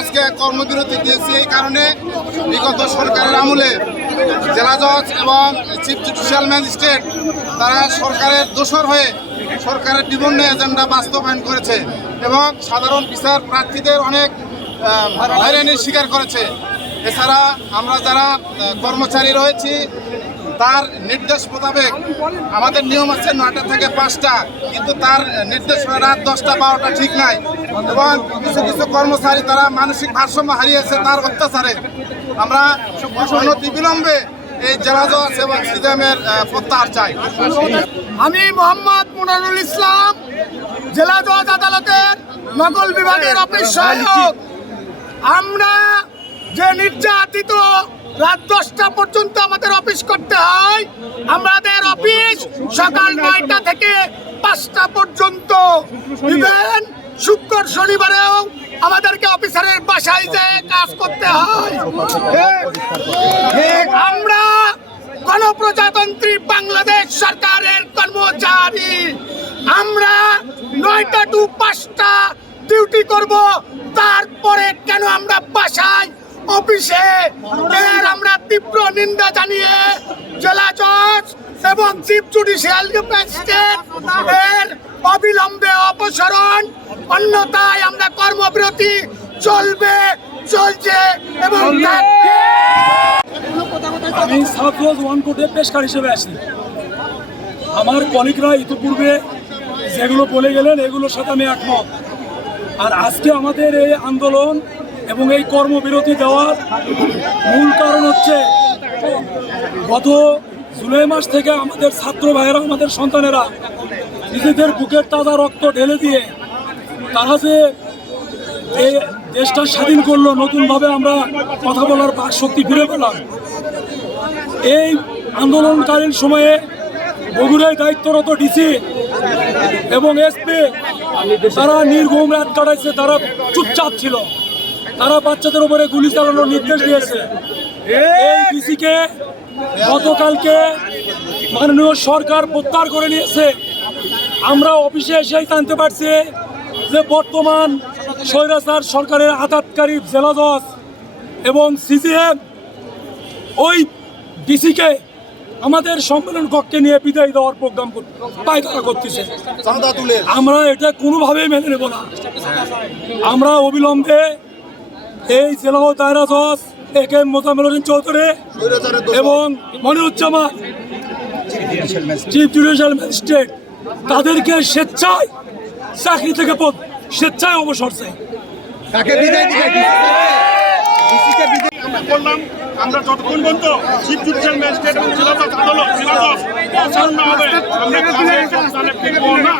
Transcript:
আজকে কর্মবিরতি দিয়েছি এই কারণে বিগত সরকারের আমলে জেলা জজ এবং চিফ জুডিশিয়াল ম্যাজিস্ট্রেট তারা সরকারের দোসর হয়ে সরকারের বিভিন্ন এজেন্ডা বাস্তবায়ন করেছে এবং সাধারণ বিচার প্রার্থীদের অনেক হয়রানির শিকার করেছে। এছাড়া আমরা যারা কর্মচারী রয়েছি তার নির্দেশ মোতাবেক আমাদের নিয়ম আছে 9টা থেকে 5টা, কিন্তু তার নির্দেশ রাত 10টা 12টা ঠিক নাই এবং কিছু কিছু কর্মচারী তারা মানসিক ভারসাম্য হারিয়েছে তার অত্যাচারে। আমরা অনতিবিলম্বে এই জেলা জজ এবং সিজামের প্রত্যাহার চাই। আমি মোহাম্মদ মুনারুল ইসলাম, জেলা জজ আদালতের নকল বিভাগের অফিস সহায়ক। আমরা যে নির্যাতিত রাত 10টা পর্যন্ত আমাদের অফিস করতে হয়, আমাদের অফিস সকাল 9টা থেকে 5টা পর্যন্ত, ইভেন শুক্র শনিবারেও আমাদেরকে অফিসারের বাসায় যেয়ে কাজ করতে হয়। আমরা গণপ্রজাতন্ত্রী বাংলাদেশ সরকারের কর্মচারী। আমরা 9টা টু 5টা ডিউটি করব, তারপরে কেন আমরা বাসায় অফিসে? এর আমরা তীব্র নিন্দা জানিয়ে জেলা জজ এবং চিফ জুডিশিয়াল ম্যাজিস্ট্রেট এর অবিলম্বে অপসারণ, অন্যথায় আমরা কর্মবিরতি চলবে, চলছে এবং আমি সাউথ ওয়াজ ওয়ান কোর্টে পেশকার হিসেবে আসি। আমার কলিগরা ইতিপূর্বে যেগুলো বলে গেলেন এগুলোর সাথে আমি একমত। আর আজকে আমাদের এই আন্দোলন এবং এই কর্মবিরতি দেওয়ার মূল কারণ হচ্ছে গত জুলাই মাস থেকে আমাদের ছাত্র ভাইয়েরা, আমাদের সন্তানেরা নিজেদের বুকের তাজা রক্ত ঢেলে দিয়ে তারা যে এই দেশটা স্বাধীন করলো, নতুনভাবে আমরা কথা বলার বাক শক্তি ফিরে পেলাম। এই আন্দোলনকালীন সময়ে বগুড়ায় দায়িত্বরত ডিসি এবং এসপি তারা নির্ঘুম রাত কাটাইছে, তারা চুপচাপ ছিল, তারা বাচ্চাদের উপরে গুলি চালানোর নির্দেশ দিয়েছে। এই ডিসিকে গতকালকে মাননীয় সরকার প্রত্যাহার করে নিয়েছে। আমরা অফিসে এসেই জানতে পারছি যে বর্তমান স্বৈরাচার সরকারের আঘাতকারী জেলা জজ এবং সিজিএম ওই ডিসিকে আমাদের সম্মেলন কক্ষে নিয়ে বিদায় দেওয়ার প্রোগ্রাম পায়তারা করতেছে। আমরা এটা কোনোভাবেই মেনে নেব না। আমরা অবিলম্বে এই জেলা ও দায়রা জজ একে মোজাম্মেল হোসেন চৌধুরী এবং মনিরুজ্জামান চিফ জুডিশিয়াল ম্যাজিস্ট্রেট তাদেরকে স্বেচ্ছায় চাকরি থেকে স্বেচ্ছায় অবসর চাই। আমরা যতক্ষণ পর্যন্ত চিফ জুডিশিয়াল ম্যাজিস্ট্রেট এবং জেলা জজ আদালত জেলা জজ অবসর না হবে আমরা